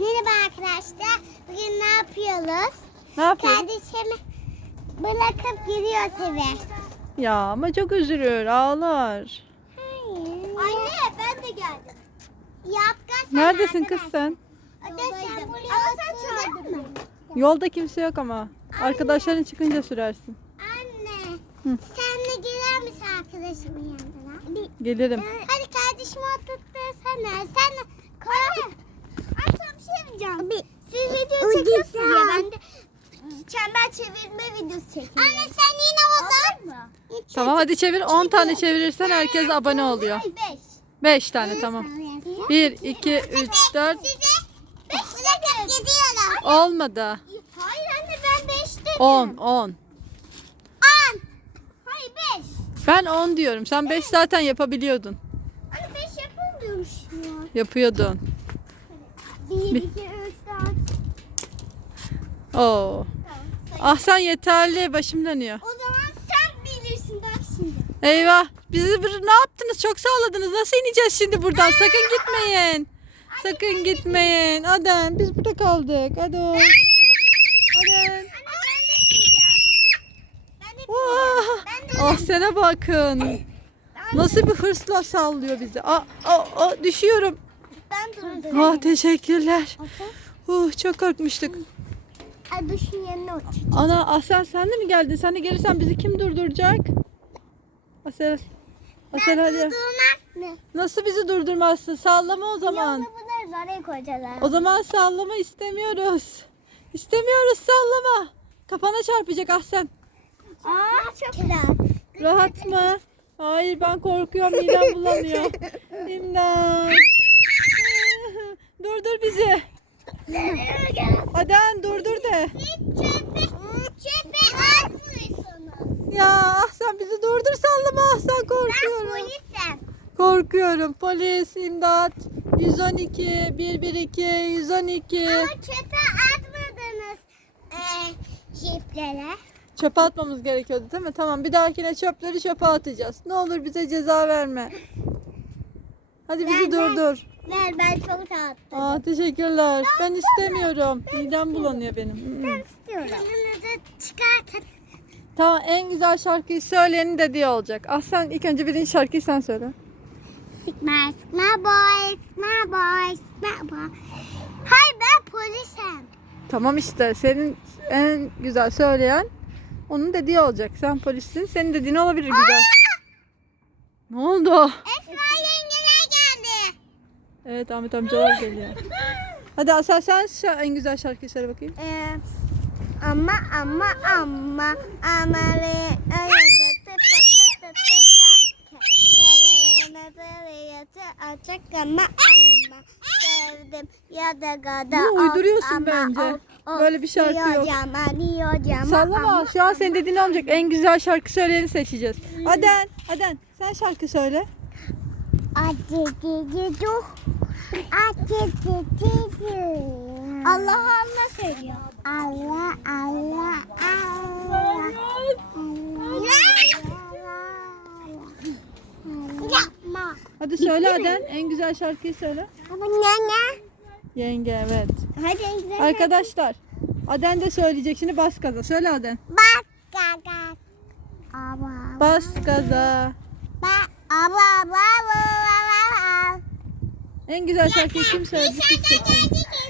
Merhaba arkadaşlar. Bugün ne yapıyoruz? Ne yapıyoruz? Kardeşimi bırakıp gidiyor seve. Ya eve. ama çok üzülüyor, ağlar. Hayır. Anne ben de geldim. Yapka sen Neredesin arkadaşlar? kız sen? Ades, sen sürer mi? Yolda kimse yok ama. Anne. Arkadaşların çıkınca sürersin. Anne. Hı. Senle gelir misin arkadaşımın yanına? Gelirim. Evet. Hadi kardeşimi oturtursana. Sen koy. Anne gerçekten sağ Ben de çember çevirme videosu çekiyorum. Anne sen yine odan. Tamam hadi çevir. 10 tane çevirirsen herkes abone oluyor. 5. 5 tane tamam. 1, 2, 3, 4. Size Olmadı. Hayır anne ben 5 dedim. 10, 10. 10. Hayır 5. Ben 10 diyorum. Sen 5 evet. zaten yapabiliyordun. Anne 5 yapıyordum şu an. Yapıyordun. 1, 2, 3. Oo. Ah sen yeterli başım dönüyor. O zaman sen bilirsin bak şimdi. Eyvah. Bizi bir ne yaptınız? Çok sağladınız. Nasıl ineceğiz şimdi buradan? Aa. Sakın gitmeyin. Aa. Sakın Ay, gitmeyin. De Adem biz burada kaldık. Hadi Adem. Ben... De de de ah sana bakın. Nasıl bir hırsla sallıyor bizi. Aa, aa, aa. düşüyorum. Ben durdum. Ah teşekkürler. Uh, çok korkmuştuk. Hı. Ay, Ana Asel sen de mi geldin? Sen de gelirsen bizi kim durduracak? Asel. Asel ben Ahsen, hadi. Mi? Nasıl bizi durdurmazsın? Sallama o zaman. O zaman sallama istemiyoruz. İstemiyoruz sallama. Kafana çarpacak Asel Aa, çok rahat. Güzel. mı? Hayır ben korkuyorum. İnan bulamıyor. İmdat. Durdur bizi. Korkuyorum. Polis, imdat. 112, 112, 112. Ama çöpe atmadınız jiplere. Ee, çiplere. çöpe atmamız gerekiyordu değil mi? Tamam bir dahakine çöpleri çöpe atacağız. Ne olur bize ceza verme. Hadi ben bizi ben durdur. Ben... Ver ben çok rahatladım. Aa, teşekkürler. Ben, ben istemiyorum. istemiyorum. Ben Midem bulanıyor benim. Ben hmm. istiyorum. Kızınızı çıkartın. Tamam en güzel şarkıyı söyleyeni de diye olacak. Aslan ah, ilk önce birinci şarkıyı sen söyle. Sıkma sıkma boy sıkma boy sıkma boy. Hayır ben polisim. Tamam işte senin en güzel söyleyen onun dediği olacak. Sen polissin senin dediğin ne olabilir Aa! güzel. Aa! Ne oldu? En evet. Evet Ahmet amcalar geliyor. Hadi Asal sen en güzel şarkı söyle bakayım. Ee, ama ama ama ama le ayada tıpa tıpa tıpa kerene böyle yatı açık ama ama ya da gada Bu uyduruyorsun bence. Böyle bir şarkı yok. Sallama şu an senin dediğin olacak. En güzel şarkı söyleyeni seçeceğiz. Aden, Aden sen şarkı söyle. Aden, Aden, Aden, Allah Allah söylüyor. Allah Allah Hadi söyle Aden En güzel şarkıyı söyle. Yenge. Yenge evet. Hadi en Arkadaşlar. Aden de söyleyecek. Şimdi bas gaza. Söyle Aden. Bas gaza. Bas gaza. Bas gaza. Bas gaza. En güzel şarkıyı kim söyledi? Dışarıda geldi.